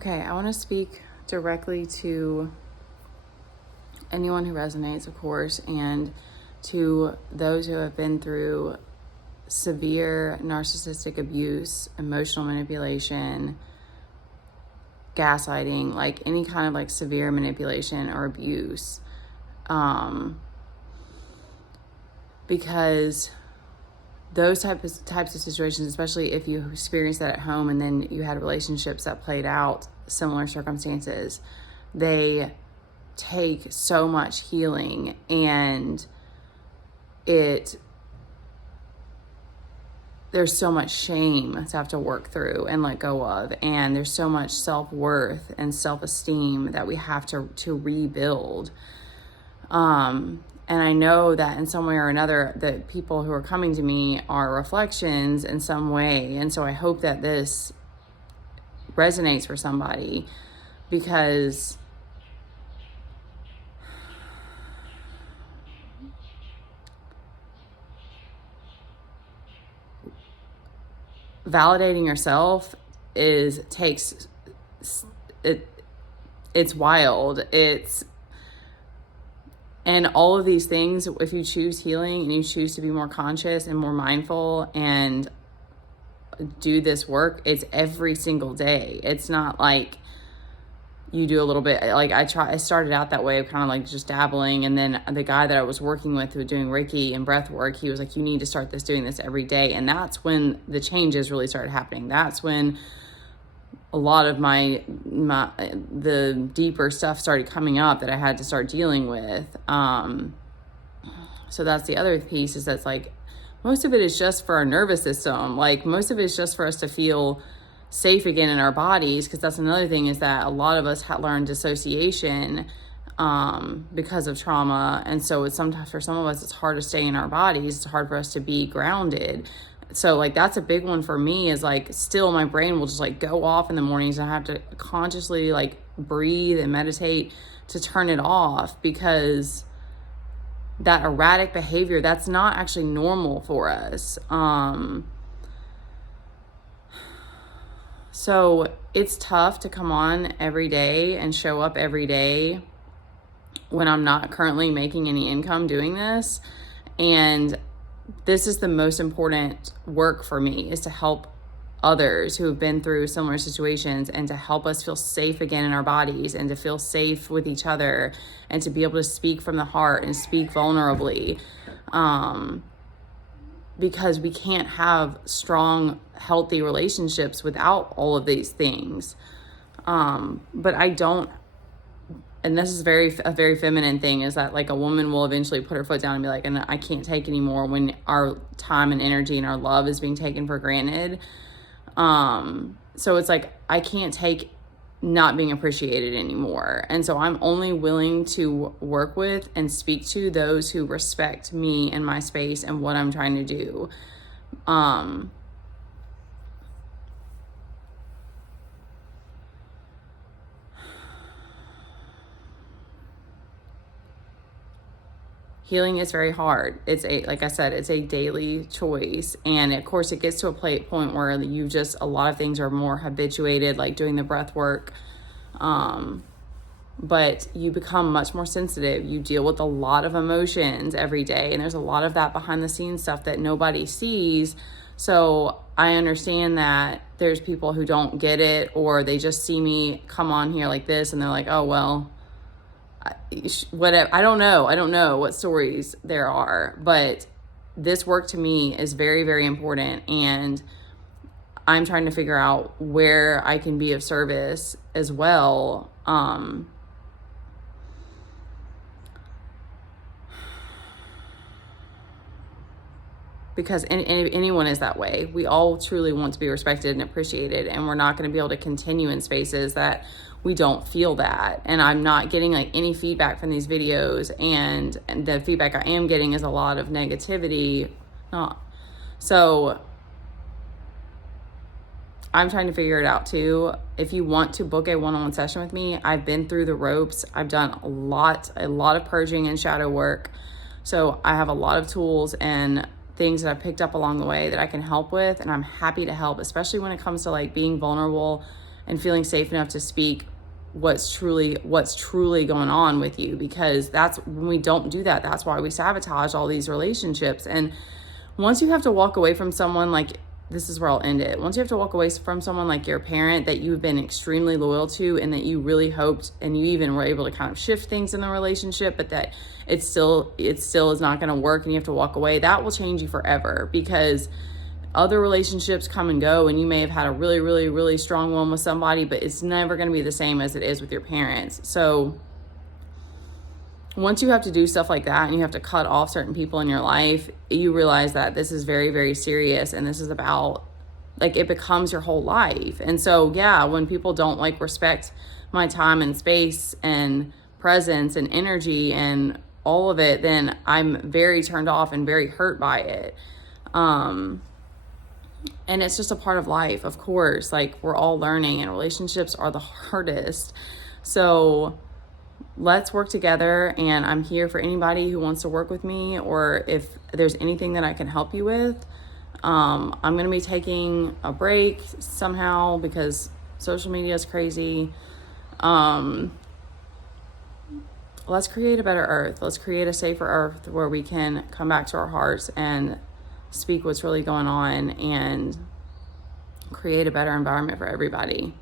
Okay, I want to speak directly to anyone who resonates, of course, and to those who have been through severe narcissistic abuse, emotional manipulation, gaslighting, like any kind of like severe manipulation or abuse. Because those types of situations, especially if you experienced that at home and then you had relationships that played out similar circumstances, they take so much healing, and there's so much shame to have to work through and let go of, and there's so much self-worth and self-esteem that we have to rebuild. And I know that in some way or another, the people who are coming to me are reflections in some way. And so I hope that this resonates for somebody, because validating yourself it's wild. And all of these things, if you choose healing and you choose to be more conscious and more mindful and do this work, it's every single day. It's not like you do a little bit. Like I started out that way, kind of like just dabbling. And then the guy that I was working with who was doing Reiki and breath work, he was like, you need to start doing this every day. And that's when the changes really started happening. That's when a lot of the deeper stuff started coming up that I had to start dealing with. So that's the other piece, is that's like, most of it is just for our nervous system. Like most of it is just for us to feel safe again in our bodies. Because that's another thing, is that a lot of us learned dissociation because of trauma. And so it's sometimes for some of us, it's hard to stay in our bodies. It's hard for us to be grounded. So like that's a big one for me, is like still my brain will just like go off in the mornings, and I have to consciously like breathe and meditate to turn it off, because that erratic behavior, that's not actually normal for us. So it's tough to come on every day and show up every day when I'm not currently making any income doing this. And this is the most important work for me, is to help others who have been through similar situations, and to help us feel safe again in our bodies, and to feel safe with each other, and to be able to speak from the heart and speak vulnerably. Because we can't have strong, healthy relationships without all of these things. But I don't, and this is a very feminine thing, is that like a woman will eventually put her foot down and be like, and I can't take anymore, when our time and energy and our love is being taken for granted. So it's like, I can't take not being appreciated anymore. And so I'm only willing to work with and speak to those who respect me and my space and what I'm trying to do. Healing is very hard. Like I said, it's a daily choice. And of course it gets to a point where a lot of things are more habituated, like doing the breath work. But you become much more sensitive. You deal with a lot of emotions every day. And there's a lot of that behind the scenes stuff that nobody sees. So I understand that there's people who don't get it, or they just see me come on here like this and they're like, oh, well, whatever. I don't know what stories there are, but this work to me is very, very important. And I'm trying to figure out where I can be of service as well. Because anyone is that way. We all truly want to be respected and appreciated, and we're not going to be able to continue in spaces that we don't feel that. And I'm not getting like any feedback from these videos, and the feedback I am getting is a lot of negativity. So I'm trying to figure it out too. If you want to book a one-on-one session with me, I've been through the ropes. I've done a lot of purging and shadow work. So I have a lot of tools and things that I've picked up along the way that I can help with, and I'm happy to help, especially when it comes to like being vulnerable and feeling safe enough to speak what's truly going on with you, because that's when we don't do that, that's why we sabotage all these relationships. And once you have to walk away from someone, like, this is where I'll end it. Once you have to walk away from someone like your parent that you've been extremely loyal to, and that you really hoped, and you even were able to kind of shift things in the relationship, but that it still is not going to work, and you have to walk away, that will change you forever, because other relationships come and go, and you may have had a really, really, really strong one with somebody, but it's never going to be the same as it is with your parents. So once you have to do stuff like that and you have to cut off certain people in your life, you realize that this is very, very serious, and this is about, like, it becomes your whole life. And so, yeah, when people don't, like, respect my time and space and presence and energy and all of it, then I'm very turned off and very hurt by it. And it's just a part of life, of course. Like, we're all learning, and relationships are the hardest. So let's work together, and I'm here for anybody who wants to work with me, or if there's anything that I can help you with. I'm going to be taking a break somehow because social media is crazy. Let's create a better earth. Let's create a safer earth where we can come back to our hearts and speak what's really going on and create a better environment for everybody.